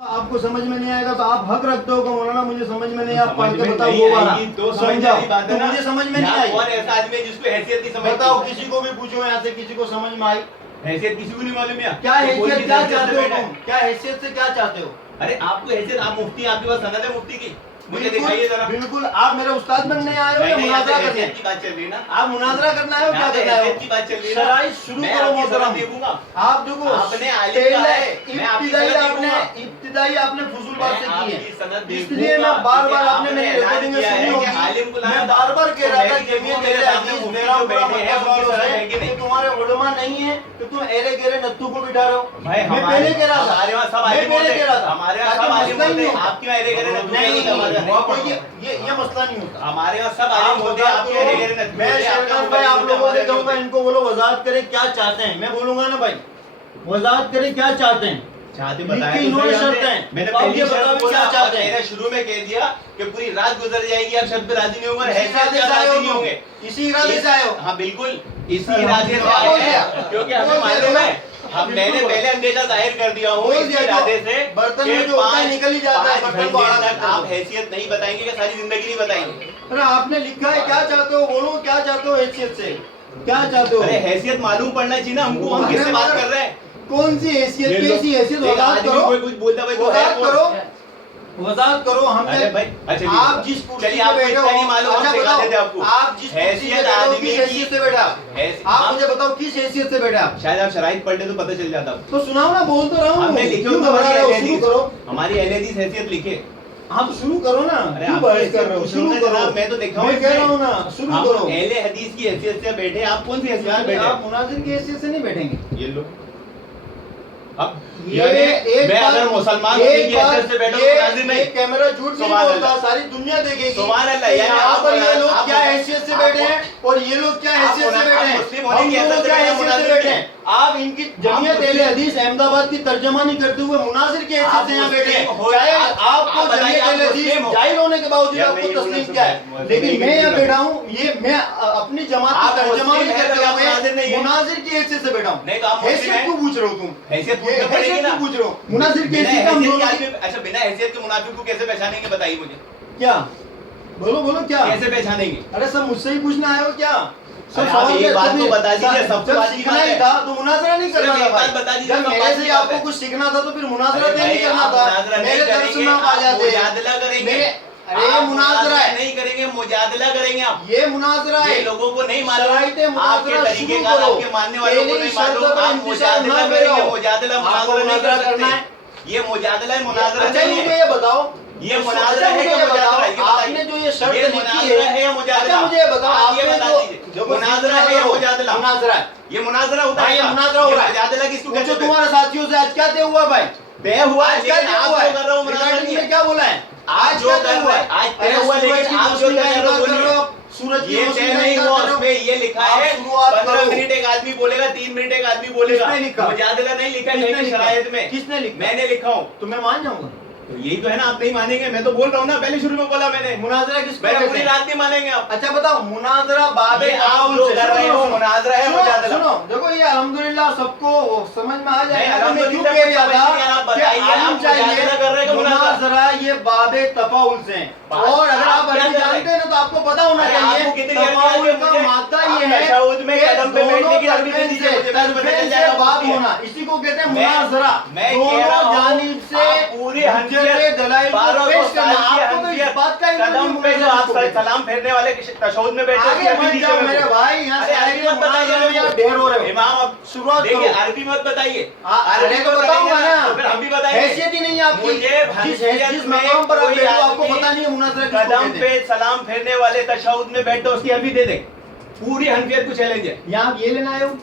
आपको समझ में नहीं आएगा तो आप हक रखते हो कि मौलाना मुझे समझ में नहीं, आप पढ़ के बताओ नहीं वो वाला आएगी तो समझाओ। बात है तो ना, मुझे समझ में नहीं आई। और ऐसा आदमी है जिसको हैसियत नहीं समझ, बताओ किसी को भी पूछो यहाँ से, किसी को समझ में आई? हैसियत किसी को नहीं मालूम है। क्या हैसियत, क्या चाहते हो तुम? क्या हैसियत से क्या चाहते हो? अरे आपको हैसियत, आप मुफ्ती, आपके पास सनद है मुफ्ती की, मुझे दिखाइए जरा। बिल्कुल, आप मेरे उस्ताद बनने आए हो या मुनाजरा करने की बात चल रही है ना, आप मुनाजरा करना है, क्या करना है? की बात चल रही है ना, शराई शुरू करो मोहतरम। देखूंगा आप देखो, आपने आलिम का है, मैं आपकी सनद इब्तिदाई आपने फजूल बात से की है, सनद इसलिए मैं बार बार आपने मेरी रिकॉर्डिंग में सुनी होगी, आलिम को मैं बार बार कह रहा था जमीयत अहले हदीस मेरा पूरा मतलब वालों से कि तुम्हारे उलमा नहीं है कि तुम एरे गेरे नत्थू को बिठा रहे हो। भाई मैं पहले कह रहा था, हमारे वहाँ सब मैं आलिम पहले होते कह रहा हैं, था, हमारे यहाँ सब आलिम होते हैं, आप क्यों एरे गेरे नत्थू नहीं, ये मसला नहीं होता। हमारे यहाँ सब आलिम होते हैं, आप क्यों एरे गेरे नत्थू? मैं शेरखान भाई आप लोगों से कहूँगा, इनको बोलो वजाहत करें क्या चाहते हैं, मैं बोलूंगा ना भाई वजाहत करें क्या चाहते हैं, चाहते लिख के बताया इन्होंने शर्त है, मैंने तो आप पहली ये शर्त बताओ बोला, क्या चाहते हैं? मैंने शुरू में कह दिया कि पूरी रात गुजर जाएगी, आप शर्त पे राजी नहीं होंगे, इसी इरादे से आए हो नहीं होंगे, इसी इरादे से आए हो। हाँ बिल्कुल इसी इरादे से आए हैं, क्योंकि हमें मालूम है, हम मैंने पहले अंदेशा जाहिर कर दिया हूँ इस इरादे से, बर्तन में जो होता है निकल ही जाता है, बर्तन को आड़ा करते हो। आप हैसियत नहीं बताएंगे कि सारी जिंदगी नहीं बताएंगे। अरे आपने लिखा है क्या चाहते हो, बोलो क्या चाहते हो हैसियत से, क्या चाहते हो? अरे हैसियत मालूम पड़ना चाहिए ना हमको, हम किससे बात कर रहे हैं? कौन सी हैसियत, कैसी हैसियत? वजाहत करो, कोई कुछ बोलता भाई तो वजाहत करो, वजाहत करो। हमने अरे भाई अच्छा आप जिस कुर्सी पे बैठे हो, नहीं मालूम, अच्छा हम सिखा बताओ, देते आपको आप जिस कुर्सी पे बैठे हो किस हैसियत से बैठा आप मुझे बताओ, किस हैसियत से बैठा आप? शायद आप शराइत पढ़ ले तो पता चल जाता। तो सुनाओ ना, बोल तो रहा हूँ, हमने लिखे क्यों घबरा रहे हो? शुरू करो, हमारी अहले हदीस हैसियत लिखे, आप शुरू करो ना, अरे क्यों आप बहस कर रहे हो? शुरू करो, मैं तो देखा हूँ, मैं कह रहा हूँ ना, शुरू करो। अहले हदीस की हैसियत से बैठे, आप कौन सी हैसियत से बैठे? आप मुनाजिर की हैसियत से नहीं बैठेंगे। ये लो, अब ये एक मैं अगर मुसलमान होने की हैसियत से बैठा तो मुनाजिर नहीं। कैमरा झूठ नहीं बोलता, सारी दुनिया देखेगी। सुभान अल्लाह, यानी यहाँ आप पर ये लोग आप क्या हैसियत से बैठे हैं और ये लोग क्या हैसियत से बैठे हैं, मुस्लिम होने की हम लोग हैसियत से क्या बैठे हैं, हैसियत से मुनाजिर बैठे हैं। आप इनकी जमीयत अहले हदीस अहमदाबाद की तर्जमानी करते हुए मुनाजिर की हैसियत से यहाँ बैठे हैं। चाहे आपको जमीयत अहले हदीस जाहिल होने के बावजूद आपको तस्लीम किया है, लेकिन मैं यहाँ बैठा हूँ, ये मैं अपनी जमात की तर्जमानी करते हुए मुनाजिर की हैसियत से बैठा हूँ। हैसियत क्यों पूछ रहे हो तुम? हैसियत क्यों पूछ रहे हो? मुनाजिर की हैसियत हम दोनों की। अच्छा बिना हैसियत के मुनाफिक को कैसे पहचानेंगे बताइए मुझे, क्या बोलो बोलो क्या कैसे पहचानेंगे? अरे सब मुझसे ही पूछना आए हो क्या? अरे आप एक बात तो बता दीजिए, सब जब सीखना ही था तो मुनाजरा नहीं करना था भाई। बता दीजिए, जब मेरे से आपको कुछ सीखना था तो फिर मुनाजरा नहीं करना था, मेरे दर्स में आप आ जाते। मुजादला करेंगे, अरे ये मुनाजरा है, नहीं करेंगे, मुजादला करेंगे आप। ये मुनाजरा है, ये लोगों को नहीं मालूम, शराइते मुनाजरा आपके तरीके का, शुरू आपके मानने वालों को नहीं मालूम, आप मुजादला करेंगे, मुजादला मुनाजरा नहीं कर सकते। ये मुजादला है, मुनाजरा अच्छा नहीं मुझे है। ये बताओ, ये मुनाजरा है या मुजादला है? आपने जो ये शर्त लिखी मुनाजरा है या मुजादला? अच्छा मुझे ये बताओ, आप ये आपने बता जो मुनाजरा है या मुजादला? मुनाजरा है, ये मुनाजरा होता है, ये मुनाजरा हो रहा है। मुजादला किसको कहते जो हैं? तुम्हारे साथियों से आज क्या तय हुआ भाई? तय हुआ, आज क्या लेकिन तय आप हुआ जो है? कर रहे हो मुनाजरा रिकॉर्डिंग नहीं में है। क्या बोला है? आज जो कर रहे हो, आज तय हुआ, लेकिन आप जो कर रहे हो सूरज ये तय नहीं हुआ, उसमें ये लिखा है 15 मिनट एक आदमी बोलेगा, 3 मिनट एक आदमी बोलेगा। किसने लिखा? मुजादला नहीं लिखा है कहीं शरायत में। किसने लिखा? मैंने लिखा हूँ। तो मैं मान जाऊंगा। तो यही तो है ना, आप नहीं मानेंगे, मैं तो बोल रहा हूँ ना, पहले शुरू में बोला मैंने, मुनाजरा किसको मैंने कहते पूरी हैं? रात नहीं मानेंगे आप। अच्छा बताओ, मुनाजरा बाबे ये आप जो कर रहे हो मुनाजरा है, मुजादला। सुनो देखो, ये अल्हम्दुलिल्लाह सबको समझ में आ नहीं, जाएगा। मैं क्यों अल्हम्दुलिल्लाह कह रहा समझ नहीं आ रहा, था कि बताइए, आलिम आप मुजादला कर रहे हैं कि मुनाजरा? मुनाजरा ये बाबे तफाउल से हैं। और अगर आप क्या अरबी कर रहे हैं? जानते हैं ना तो आपको पता होना अरे चाहिए आपको कितनी तफाउल अरबी का आती है? मादा आप ये है तशहुद में कि कदम पे बैठने की अरबी दोनों दीजिए मुझे, मैं पता चल तरफें जाएगा से बात आपको। होना, इसी को कहते हैं मैं मुनाजरा। कह रहा दोनों हूं, जानिब से आप पूरी हंसियत, दलाइल को 1200 पेश करना। साल की आपको तो इस हंसियत, बात का कदम पे जो आप सलाम फेरने वाले तशहुद में बैठे, आगे मत जाओ मेरे भाई, यहाँ से अरे अरबी मत बताइए, यहाँ ढेर हो रहे हो। इमाम अब शुरुआत देखिए, करो। अरबी मत बताइए, अरे तो बताऊंगा ना, तो फिर हम भी बताएंगे। हैसियत ही नहीं है आपकी। मुझे जिस मकाम पर आप कोई बैठे हो आपको आदमी पता नहीं है मुनाजरा किसको कदम कहते पे हैं। सलाम फेरने वाले तशहुद में बैठो, उसकी अभी दे दे, पूरी हनफियत को चैलेंज है। यहाँ आप ये लेना आए हो?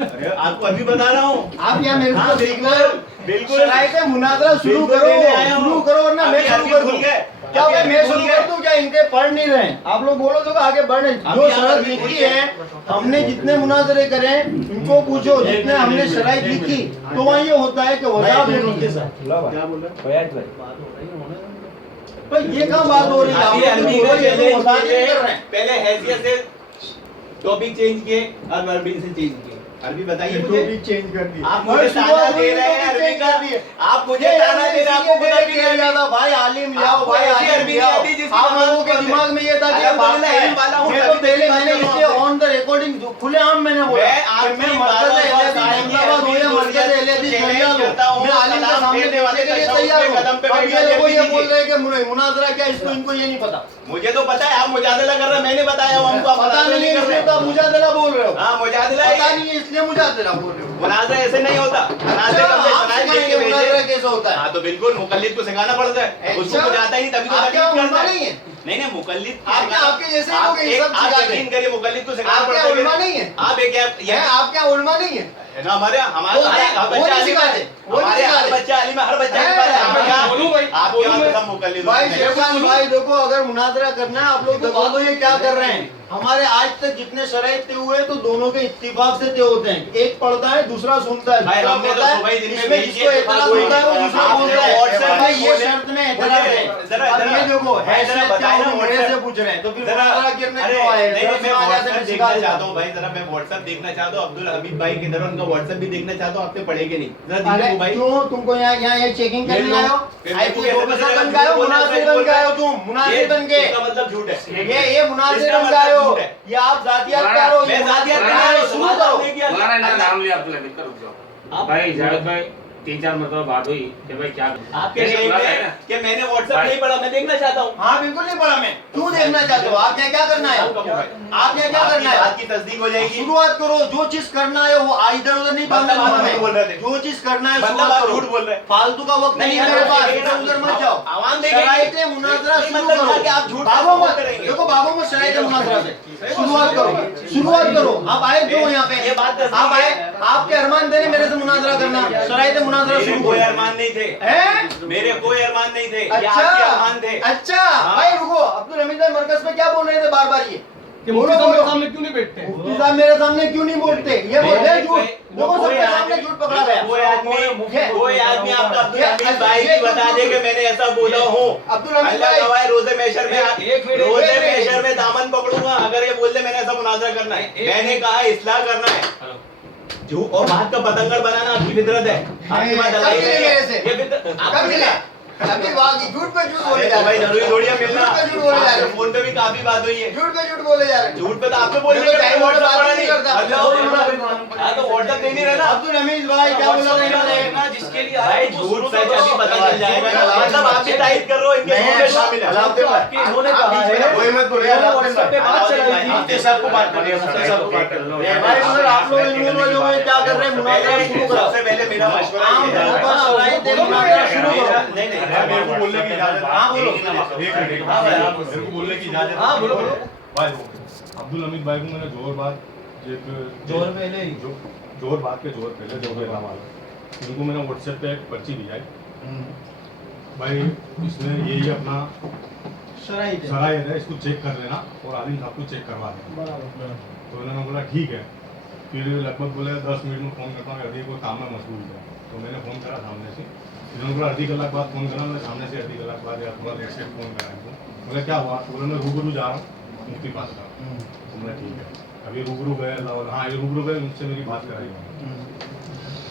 अरे आपको अभी बता रहा हूँ, आप यहाँ मेरे हाँ, को देख रहे हो? बिल्कुल शराइते मुनाजरा शुरू बिल्कुल करो, देने आया हूँ। शुरू करो, वरना मैं अभी शुरू अरबी कर भूल दूं। गए। क्या अभी भाई मैं अरबी शुरू भूल कर गए। दूं? क्या इनके पढ़ नहीं रहे हैं? आप लोग बोलो तो आगे बढ़े। जो अभी शरत अरबी लिखी भूल है, हमने जितने मुनाजरे करे इनको पूछो, जितने हमने शराइत लिखी तो वहाँ ये होता है कि वज़ाहत होती है। भाई ये कहाँ बात हो रही है? अभी आप लोग अरबी बोलो, का ये तो चैलेंज वज़ाहत नहीं किए, कर रहे हैं। पहले हैसियत से टॉपिक चेंज किए और अरबी से चेंज किए। अरबी बताइए तो मुझे। भी चेंज कर दिया। आप मुझे ताना दे रहे हैं अरबी का, आप मुझे ताना दे रहे हैं, आपको पता भी नहीं है। भाई आलिम लाओ, आपको भाई ऐसी आलिम अरबी लाओ। नहीं आती जिसकी आप नमाज लोगों के पढ़ते। दिमाग में ये था कि अरे बात मैं है। इल्म वाला हूँ, मैं तभी तो पहले बात मैंने कर रहा हूँ इसलिए आपसे। ऑन द रिकॉर्डिंग खुलेआम मैंने बोला मैं कि आपकी मैं बातों मरकज़ को अहले हदीस अहमदाबाद हो या मरकज़ अहले हदीस चैलेंज नडियाद हो, करता हूँ, मैं आलिम के सलाम सामने फेरने वाले देने के लिए तशव्वुफ़ तैयार के हूँ। कदम पे अब बैठना ये लोग ये जल्दी बोल कीजिए। रहे हैं कि मुनाजरा क्या, इसको इनको ये नहीं पता। मुझे तो पता है, आप मुजादला कर रहे हैं, मैंने बताया हूँ हमको, आप पता मुनाज़रा नहीं है कर रहे इसलिए हैं। तो आप मुजादला बोल रहे हो। हाँ मुजादला पता है, नहीं है इसलिए मुजादला बोल रहे हो। मुनाज़रा ऐसे नहीं होता। मुनाज़रे अच्छा, का हमने आप सुनाई लिख सिखाएंगे के मुनाजरा भेजे। कैसे होता है? हाँ तो बिल्कुल मुकल्लिद को सिखाना पड़ता है, उसको अच्छा, कुछ आता ही नहीं, तभी तो आपके तकलीफ यहाँ करता उलमा है। नहीं है? नहीं नहीं मुकल्लिद को आपके सिखाना- आपके जैसे आप लोग ये एक- सब आप सिखाते यकीन हैं। करिए मुकल्लिद को सिखाना आपके पड़ता यहाँ है। उलमा नहीं है? आप एक है आपके यहाँ उलमा नहीं है? ना हमारे हमारे वो नहीं- हर वो बच्चा नहीं आलिम है, सिखाते, वो नहीं हमारे हर सिखाते। बच्चा आलिम है, हर बच्चा है, आलिम है। है, आपके यहाँ- बोलूं भाई, आपके बोलूं यहाँ मैं। तो सब मुकल्लिद भाई होते हैं। शेरखान भाई देखो, अगर मुनाजरा करना है आप लोग देखो तो ये क्या कर रहे हैं। हमारे आज तक जितने शराइत तय हुए तो दोनों के इत्तिफाक से तय होते हैं। एक पढ़ता है दूसरा सुनता है, भाई, दूसरा हमने तो पढ़ता है, सुबह ही दिन में इसमें भेजी जिसको है, एतराज कोई- होता है वो दूसरा आपने बोलता है। WhatsApp में भाई ये बोले- शर्त में मुझे- एतराज है। जरा- अब जरा- ये देखो भाई, जरा हैसियत क्या बताए ना होगी, मेरे WhatsApp- से पूछ रहे हैं तो फिर जरा मुनाजरा करने अरे क्यों आए? नहीं दस मैं में आ जाते व्हाट्सएप मैं सिखा देखना देता चाहता हूँ भाई, जरा मैं व्हाट्सएप देखना चाहता हूँ। अब्दुल हमीद भाई किधर है, उनका व्हाट्सएप भी देखना चाहता हूँ। आपने पढ़ेंगे नहीं, जरा अरे दीजिए भाई। क्यों तुमको यहाँ ये चेकिंग ये करने लो। आए हो? फिर आई मेरे को पी कैसे ऑफिसर पता बन चला गए हो, झूठ बोल रहे हैं, मुनाजिर सच बन बोल गए रहे हो हैं? तुम, मुनाजिर बन के। इसका मतलब झूठ है। ये मुनाजिर इसका बन मतलब गए हो, झूठ है। ये आप जातियातकार हो। मैं जातियात नहीं, नहीं, शुरू शुरू करो। नहीं किया। हमारा ना नाम लिया अब्दुल हमीद का, रुक जाओ भाई। जावेद भाई 3-4 मरतबा बात हुई कि भाई क्या आपके कैसे लिए बुलाते है हैं ना? कि मैंने व्हाट्सएप भाई। नहीं पढ़ा, मैं देखना चाहता हूँ। हाँ बिल्कुल नहीं पढ़ा मैं। क्यों देखना चाहते हो? आपने क्या करना है? आपने क्या करना है? बात की तस्दीक हो जाएगी। शुरुआत करो, जो चीज करना है वो इधर उधर नहीं भागना मतलब आप तुम्हें। झूठ बोल रहे थे। जो चीज करना है मतलब शुरुआत आप करो। झूठ बोल रहे हैं। फालतू का वक्त नहीं है मेरे पास, इधर उधर मत जाओ। आवाम देखेगी। शराइते मुनाजरा नहीं, शुरू मतलब करो। कि आप झूठ बाबू मत करेंगे। देखो, बाबू मत शराइते मुनाजरा से शुरुआत करो, शुरुआत करो। आप आए क्यों यहाँ पे? ये बात तस्दीक आप आए, है। आपके अरमान थे ना मेरे से मुनाजरा करना, शराइते मुनाजरा मेरे शुरू कोई करो। अरमान नहीं थे, हैं? मेरे कोई अरमान नहीं थे, ये अच्छा आपके अरमान थे। अच्छा हाँ। भाई रुको, अब्दुल हमीद भाई मरकज में क्या बोल रहे थे बार बार? ये कि बोलो मुफ्ती साहब बोलो। के सामने क्यों नहीं बैठते? मुफ्ती साहब मेरे सामने क्यों नहीं बोलते? ये बोल रहे झूठ। देखो कोई सबके सामने आदमी- झूठ पकड़ा गया। कोई आदमी आपका अब्दुल ये- हमीद भाई ये- की बता दे कि मैंने ऐसा बोला हूँ। अब्दुल हमीद अल्लाह भाई गवाह है, रोजे महशर में एक मिनट, रोजे एक मिनट। महशर में दामन पकड़ूंगा अगर ये बोल दे मैंने ऐसा मुनाजरा करना है। एक मैंने मिनट। कहा इस्लाह करना है, झूठ और बात का पतंगड़ बनाना आपकी फितरत है। आपकी बात कब दलाई मिले नहीं है। मेरे से? ये फितरत- कब आपको मिले? अभी वाकई झूठ पे झूठ बोले जा भाई रहे जरूरी थोड़ी है मिलना। झूठ पे झूठ बोले जा रहे आपके हैं। फोन पे भी काफी बात हुई है। झूठ पे झूठ बोले जा रहे हैं। झूठ पे तो आपने बोल देखो, दिया टाइम व्हाट्सएप बात पढ़ा नहीं नहीं करता। हाँ तो व्हाट्सएप दे नहीं रहे ना। अब्दुल हमीद भाई क्या बोला था इन्होंने? जिसके लिए भाई झूठ सच अभी पता चल जाएगा ना। मतलब आप भी टाइप कर रहे हो, इनके झूठ में शामिल है। इन्होंने कहा है वही मत बोलिए, व्हाट्सएप पे बात चल रही थी। आपके सबको बात करनी है, सबसे सबको बात करनी है। भाई सर आप लोग इन लोगों जो है क्या कर रहे हैं? मुनाजरा शुरू करो। सबसे पहले मेरा मशवरा आम ये है। लोगों का शराइते मुनाजरा शुरू करो। नहीं नहीं मेरे को बोलने की इजाजत है। हाँ, बोलो। एक मिनट, हाँ भाई, हाँ, मेरे को बोलने की इजाजत है। हाँ, बोलो, बोलो। भाई अब्दुल हमीद भाई को मैंने जोर बात जोर पहले ही। जोर बात के जोर पहले जो है वाला इनको मैंने व्हाट्सएप पे एक पर्ची दी है भाई, इसमें यही अपना शराइते शराइत है, इसको चेक कर लेना और आलिम साहब को चेक करवा देना। बराबर। तो उन्होंने बोला ठीक है। फिर लगभग बोले 10 मिनट में फ़ोन करता हूँ, अभी कोई काम में मशगूल है। तो मैंने फ़ोन करा सामने से, इन्होंने बोला आधी कलाक बाद फ़ोन करा। मैंने सामने से आधी कलाक बाद या थोड़ा देर से फ़ोन करा इनको। बोले क्या हुआ? तो बोले मैं रूबरू जा रहा हूँ मुफ्ती पास का। तो मैंने ठीक है, अभी रूबरू गए, हाँ ये रूबरू गए, उनसे मेरी बात कराई।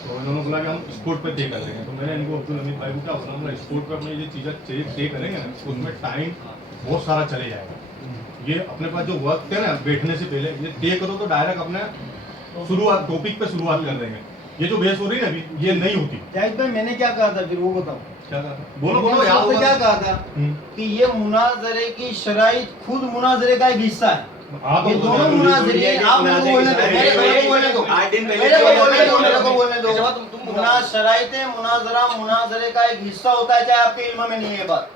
तो इन्होंने बोला कि हम स्पोर्ट पे तय कर लेंगे। तो मैंने इनको अब्दुल हमीद भाई को क्या बोला, मतलब स्पोर्ट पे अपनी ये चीज़ें तय करेंगे ना, उसमें टाइम बहुत सारा चले जाएगा। ये अपने पास जो वक्त है ना बैठने से पहले ये तय करो तो डायरेक्ट अपने शुरुआत टॉपिक पे शुरुआत कर देंगे। ये जो बहस हो रही है ना अभी, ये नहीं होती। जाहिद भाई मैंने क्या कहा था फिर वो बताओ। क्या कहा था? बोलो बोलो, याद आपने होगा। क्या कहा था हम्म। कि ये मुनाजरे की शराइत खुद मुनाजरे का एक हिस्सा है। हाँ, तो ये दोनों जरूरी मुनाजरे है कि आप मेरे को बोलने दो, मेरे को बोलने दो, 8 दिन पहले मेरे को जो बोलने दो, है- मेरे को बोलने दो। तुम बताओ। शराइते मुनाजरा मुनाजरे का एक हिस्सा होता है, चाहे आपके इल्म में नहीं है ये बात।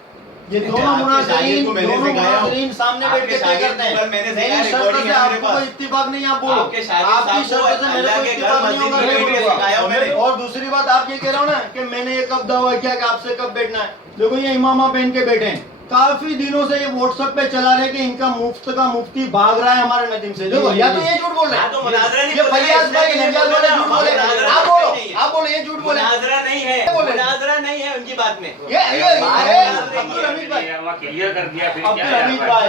ये दोनों आपके मुनाजरीन शागिर्द को मैंने दोनों सिखाया हूं। मुनाजरीन सामने आपके बैठ के तय शागिर्द करते हैं। पर मैंने मेरी सिखाया, शर्त recording से है मेरे आपको पास। कोई इत्तिफाक नहीं, आप बोलो। आपके शागिर्द आपकी साहब को शर्त से मेरे अल्लाह को के घर इत्तिफाक नहीं मस्जिद होगा, में मैं बैठ के बोलूंगा। सिखाया हूं मैंने। और दूसरी बात आप ये कह रहे हो ना कि मैंने ये कब दावा किया कि आपसे कब बैठना है। देखो ये इमामा पहन के बैठे हैं, काफी दिनों से ये व्हाट्सएप पे चला रहे कि इनका मुफ्त का मुफ्ती भाग रहा है हमारे नदीम से। देखो या तो ये झूठ बोल रहे हाँ, तो मुनाजरा नहीं ये बोल रहे, फैयाज भाई इसलिए नबियाज वाले झूठ बोले। मुनाजरा आप बोलो नहीं है। आप बोलो ये झूठ बोले। मुनाजरा नहीं है, बोले? मुनाजरा नहीं है उनकी बात में। ये मुनाजरा अब्दुल हमीद भाई क्लियर कर दिया फिर अब्दुल क्या हमीद है? भाई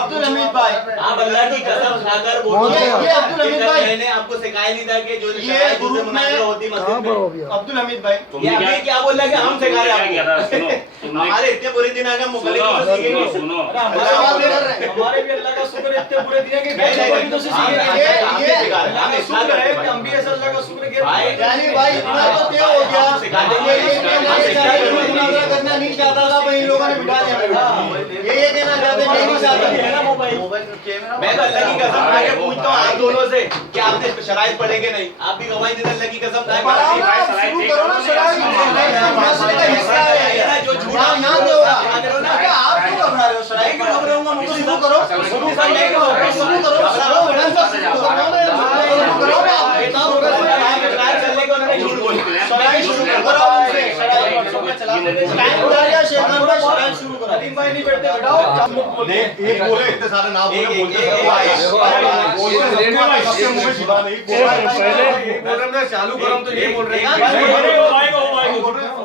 अब्दुल हमीद भाई आप अल्लाह की कसम खाकर बोलो ये अब्दुल हमीद भाई मैंने आपको सिखाया नहीं था कि जो ये शराइत ग्रुप से में मुनाजरा होती मस्जिद में। अब्दुल हमीद भाई ये अभी क्या बोल रहा है कि हम सिखा रहे हैं क्या था? आपको। सुनो, तुमने- हमारे इतने बुरे दिन आ गए मुखलिफ से सीखेंगे। सुनो सवाल कर रहे हैं। हमारे भी अल्लाह का शुक्र है, इतने बुरे दिए कि नहीं, नहीं, गैर तो से हाँ, सीखेंगे। हाँ, ये- हम ये- सिखा रहे हैं, हम अल्लाह का इस्लाम शुक्र है करते कि हम भी ऐसा अल्लाह का शुक्र है कि भाई, यानी भाई इतना तो तय हो गया हम सिखा देंगे। ये मुनाजरा करना नहीं चाहता था भाई इन लोगों ने बिठा दिया ये कहना चाहते मैं नहीं चाहता। मैं तो अल्लाह की कसम खा के पूछता हूँ आप दोनों से कि आपने शराइत पढ़े कि नहीं। आप भी गवाही देते अल्लाह की कसम खा के। पढ़ाओ ना, शुरू करो ना शराइत मसले का हिस्सा है जो झूठ यहाँ यहाँ से होगा क्या आप क्यों घबरा रहे हो शराइत क्यों घबराऊंगा मैं शुरू करो शुरू करो शुरू करो करो ना बताओ चलने को उन्होंने झूठ बोला। शराइत शुरू करो उनसे शराइत टाइम हो गया शेखर भाई शराइत शुरू करो नदीम भाई नहीं बैठते बैठाओ एक बोले इतने सारे नाम बोले एक- बोलते एक- रहो। एक- बोलते सबके सबके मुंह में शिवा नहीं बोल रहे। चालू करो तो ये बोल रहे हैं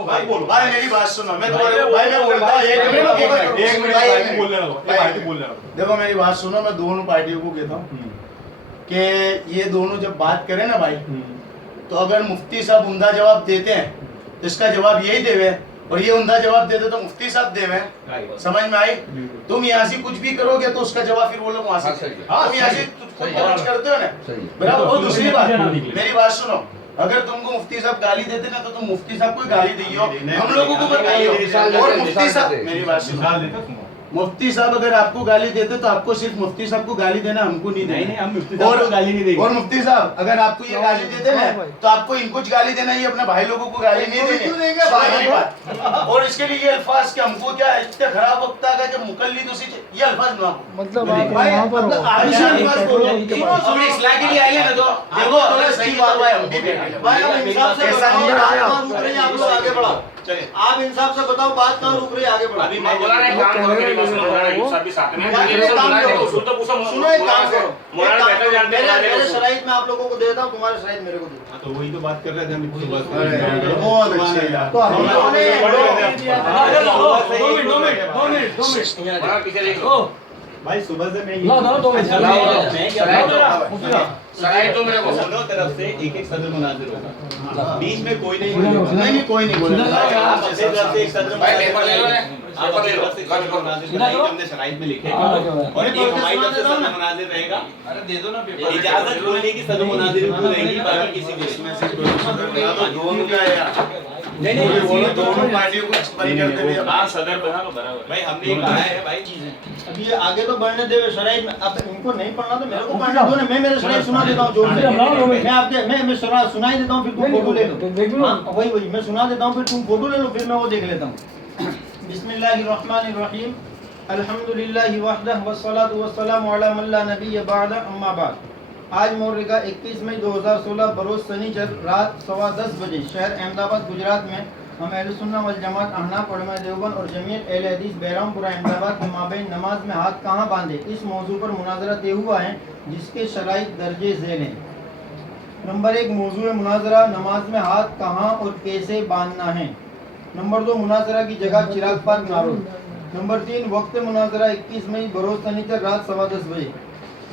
भाई बोलो भाई मेरी बात सुनो मैं भाई मैं बोल रहा हूँ एक मिनट भाई बोलने लगो भाई बोलने लगो। देखो मेरी बात सुनो मैं दोनों पार्टियों को कहता हूँ कि ये दोनों जब बात करें ना भाई तो अगर मुफ्ती साहब उमदा जवाब देते हैं तो इसका जवाब यही देवे और ये उमदा जवाब देते तो मुफ्ती साहब देवे। समझ में आई? तुम यहाँ से कुछ भी करोगे तो उसका जवाब फिर वो लोग वहाँ से तुम यहाँ से कुछ करते हो ना बराबर। और दूसरी बात मेरी बात सुनो अगर तुमको मुफ्ती साहब गाली देते ना तो तुम मुफ्ती साहब को गाली दियो हम लोगों को बताइए। और मुफ्ती साहब मेरी बात सुनो मिसाल देते सुनो। मुफ्ती साहब अगर आपको गाली देते तो आपको सिर्फ मुफ्ती साहब को गाली देना हमको नहीं देना। हम मुफ्ती साहब को गाली नहीं देंगे। और मुफ्ती साहब अगर आपको ये गाली देते ना तो आपको इनको गाली देना ही अपने भाई लोगों को गाली नहीं क्यों देनी देंगे भाई? भाई बात। और इसके लिए ये अल्फाज कि हमको क्या इतना खराब वक्त आ गया जब मुकल्लिद उसी ये अल्फाज ना मतलब भाई मतलब आदिश अल्फाज बोलो तीनों हम इस्लाह के लिए आए हैं ना तो देखो थोड़ा सही बात है हम भी भाई आप इंसाफ से ऐसा बताओ नहीं बात है। कहाँ रुक रही है आप लोग आगे बढ़ाओ चलिए आप इंसाफ से बताओ बात कहाँ रुक रही है आगे बढ़ाओ अभी मैं बोला ना एक काम करो मेरी बात सुनो ना यूं सब भी साथ में मेरे काम करो। सुन तो पूछो सुनो एक काम करो मोराल बेहतर जानते हैं मेरे शराइत में आप लोगों को देता हूँ तुम्हारे शराइत मेरे को दे तो वही तो बात कर रहे थे हम सुबह अरे, बहुत अच्छे यार। तो हम लोगों ने मोराल पीछे देखो भाई सुबह से मैं सराय तो मेरे को दोनों तरफ से एक एक सदर मुनाजिर होगा बीच में कोई नहीं नहीं कोई नहीं बोला आप अपनी तरफ से एक सदर भाई पेपर ले लो मुनाजिर ना आप पेपर अपनी ले लो तरफ से एक सदर मुनाजिर बनाइए जो हमने शराइत में लिखे और एक हमारी तरफ से सदर मुनाजिर रहेगा। अरे दे दो ना इजाजत बोलने की सदर मुनाजिर भी रहेगी बाकी किसी की इसमें से कोई तो दोनों का है यार। नहीं नहीं बोलो दोनों पार्टियों को बंद कर देते हैं। हाँ सदर बना लो बराबर भाई हमने ये कहा है भाई अभी ये आगे तो बढ़ने दे शराइत में अब इनको नहीं पढ़ना तो मेरे को पढ़ने दो ना मैं मेरे शराइत सुना देता हूँ जोर से मैं आपके मैं सुनाई देता हूँ फिर तुम फोटो ले लो हाँ, वही मैं सुना देता हूँ फिर तुम फोटो ले लो फिर मैं वो देख लेता हूँ। बिस्मिल्लाहिर्रहमानिर्रहीम अल्हम्दुलिल्लाहि वहदह वस्सलातु वस्सलामु अला मन ला नबिय्य बअद अम्मा बाद। आज मोहर्रम 21 मई 2016 बरोज शनिचर रात 10:15 बजे शहर अहमदाबाद गुजरात में हम अहले सुन्ना वल जमात अहनाफ उलमा देवबंद और जमीयत अहले हदीस बहरामपुरा अहमदाबाद के माबैन नमाज में हाथ कहाँ बांधे इस मौजू पर मुनाजरा तय हुआ है जिसके शराइत दर्जे झेल हैं। नंबर 1 मौजू है मुनाजरा नमाज में हाथ कहाँ और कैसे बांधना है। नंबर 2 मुनाजरा की जगह चिराग पार्क नारोल। नंबर 3 वक्त मुनाजरा 21 मई बरोज शनिचर रात 10:15 बजे।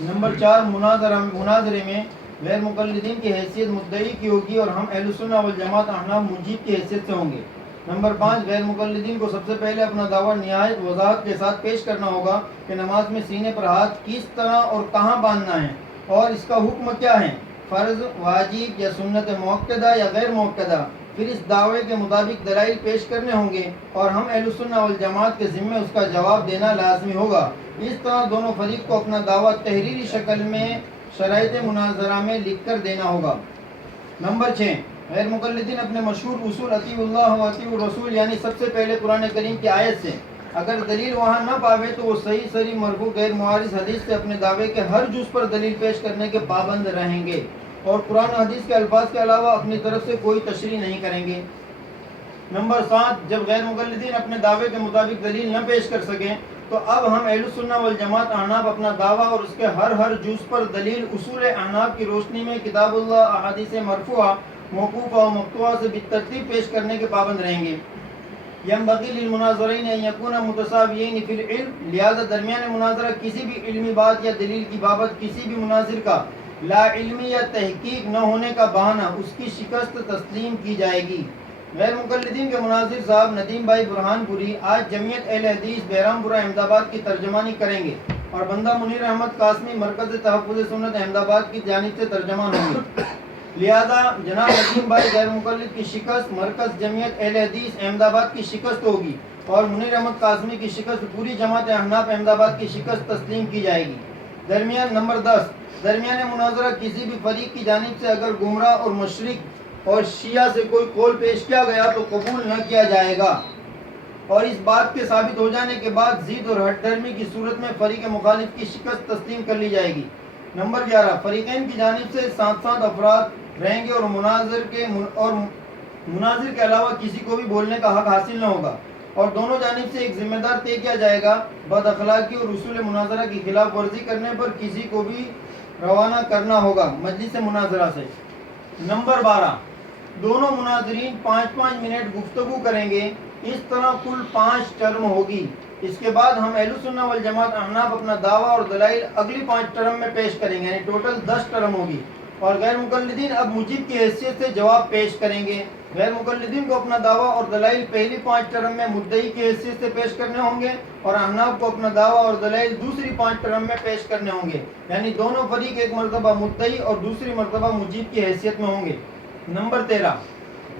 नंबर 4 मुनाजरे में गैर मुकल्लिदीन की हैसियत मुद्दई की होगी और हम अहले सुन्नत वल जमात अहनाफ मुजीब की हैसियत से होंगे। नंबर 5 गैर मुकल्लिदीन को सबसे पहले अपना दावा निहायत वजाहत के साथ पेश करना होगा कि नमाज में सीने पर हाथ किस तरह और कहाँ बांधना है और इसका हुक्म क्या है, फ़र्ज, वाजिब या सुन्नत मुअक्कदा या गैर मुअक्कदा। फिर इस दावे के मुताबिक दलाइल पेश करने होंगे और हम अहले सुन्नत वल जमात के ज़िम्मे उसका जवाब देना लाजमी होगा। इस तरह दोनों फरीक को अपना दावा तहरीरी शक्ल में शराइत मुनाजरा में लिख कर देना होगा। नंबर 6 गैर मुकल्लिदीन अपने मशहूर उसूल अतीउल्लाह व अतीउर रसूल यानी सबसे पहले कुरान करीम की आयत से अगर दलील वहाँ न पावे तो वो सही सरी मरफू गैर मुआरिज हदीस से अपने दावे के हर जुज़ पर दलील पेश करने के पाबंद रहेंगे और कुरान हदीस के अल्फाज के अलावा अपनी तरफ से कोई तशरीह नहीं करेंगे। नंबर 7, जब गैर मुक़ल्लिदीन अपने दावे के मुताबिक दलील न पेश कर सकें तो अब हम अहलुस सुन्ना वल जमात अहनाफ अपना दावा और उसके हर जुज़ पर दलील उसूल अहनाफ की रोशनी में किताबुल्लाह, अहादीस मरफूआ, मौकूफ़ा और मक़तूआ से बितरतीब पेश करने के पाबंद रहेंगे। यंबग़ी लिल मुनाज़िरीन अन यकूना मुतसावियैन फिल इल्म, लिहाजा दरमियान मुनाज़रा किसी भी इल्मी बात या दलील की बाबत किसी भी मुनाज़िर का ला इल्मी या तहकीक न होने का बहाना उसकी शिकस्त तस्लीम की जाएगी। गैर मुक़ल्लिदीन के मुनाज़िर साहब नदीम भाई बुरहानपुरी आज जमीयत अहले हदीस बहरामपुरा अहमदाबाद की तर्जमानी करेंगे और बंदा मुनीर अहमद कासमी मरकज़ तहफ़्फ़ुज़ सुन्नत अहमदाबाद की जानिब से तर्जमान होंगे। लिहाजा जनाब नदीम भाई गैर मुक़ल्लिद की शिकस्त मरकज़ जमीयत अहले हदीस अहमदाबाद की शिकस्त होगी और मुनीर अहमद कासमी की शिकस्त पूरी जमात अहनाफ अहमदाबाद की शिकस्त तस्लीम की जाएगी। दरमियान नंबर 10, दरमियान मुनाज़रा किसी भी फरीक की जानिब से अगर गुमराह और मुशरिक और शिया से कोई कौल पेश किया गया तो कबूल न किया जाएगा और इस बात के साबित हो जाने के बाद ज़िद और हठधर्मी की सूरत में फरीक मुखालिफ की शिकस्त तस्लीम कर ली जाएगी। नंबर 11, फरीकैन की जानिब से 7 अफराद रहेंगे और मुनाजिर के अलावा किसी को भी बोलने का हक हासिल न होगा और दोनों जानिब से एक जिम्मेदार तय किया जाएगा। बद अखलाकी और उसूल मुनाजरा की खिलाफ वर्जी करने पर किसी को भी रवाना करना होगा मजलिस मुनाजरा से। नंबर 12, दोनों मुनाजरीन 5-5 मिनट गुफ्तगू करेंगे। इस तरह कुल 5 टर्म होगी। इसके बाद हम अहलुस सुन्नह वल जमात अहनाफ अपना दावा और दलाइल अगली 5 टर्म में पेश करेंगे, यानी टोटल 10 टर्म होगी और गैर मुक़ल्लिदीन अब मुजीब की हैसियत से जवाब पेश करेंगे। गैर मुक़ल्लिदीन को अपना दावा और दलाइल पहली 5 टर्म में मुद्दई की हैसियत से पेश करने होंगे और अहनाफ को अपना दावा और दलाइल दूसरी 5 टर्म में पेश करने होंगे, यानी दोनों फरीक एक मरतबा मुद्दई और दूसरी मरतबा मुजीब की हैसियत में होंगे। नंबर 13,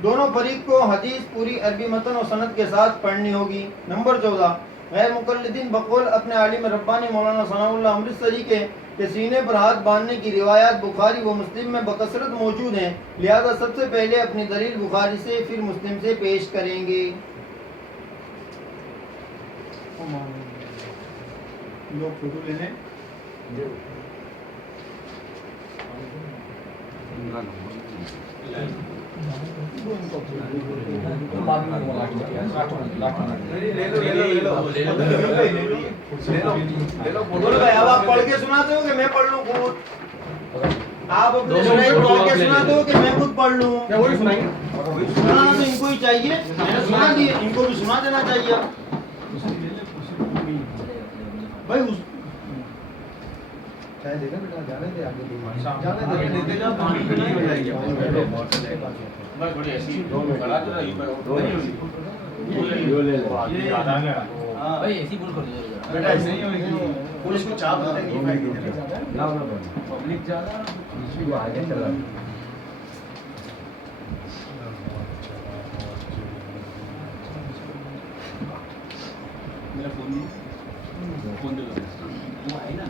दोनों फरीक को हदीस पूरी अरबी मतन और सनद के साथ पढ़नी होगी। नंबर 14, गैर मुक़ल्लिदीन बकौल अपने आलिम रब्बानी मौलाना सनाउल्लाह अमृतसरी के सीने पर हाथ बांधने की रिवायात बुखारी व मुस्लिम में बकसरत मौजूद हैं, लिहाजा सबसे पहले अपनी दलील बुखारी से फिर मुस्लिम से पेश करेंगे। लोग फोटो लेने बोलो भाई, अब आप पढ़ के सुनाते हो कि मैं पढ़ लूं खुद? आप अपने सुनाई पढ़ के सुनाते हो कि मैं खुद पढ़ लूं? क्या वही सुनाएंगे? सुनाना तो इनको ही चाहिए, मैंने सुना दिए, इनको भी सुना देना चाहिए भाई। उस चाहे देना बेटा, जाने दे आगे, जाने दे जाओ, पानी पे नहीं हो जाएगी बस थोड़ी ऐसी बड़ा तो नहीं ये ले लो, ये याद आ गया भाई ऐसी बोल कर दो बेटा, ऐसे ही होगी। पुलिस को चाप देंगे ना पब्लिक ज्यादा वो आगे चला। मेरा फोन दे दो, वो है ना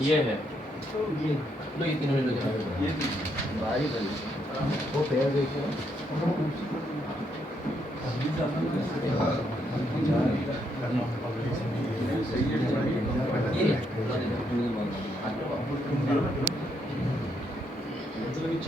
ये है लो, ये तीनों ले लो वो पैर देखिए ये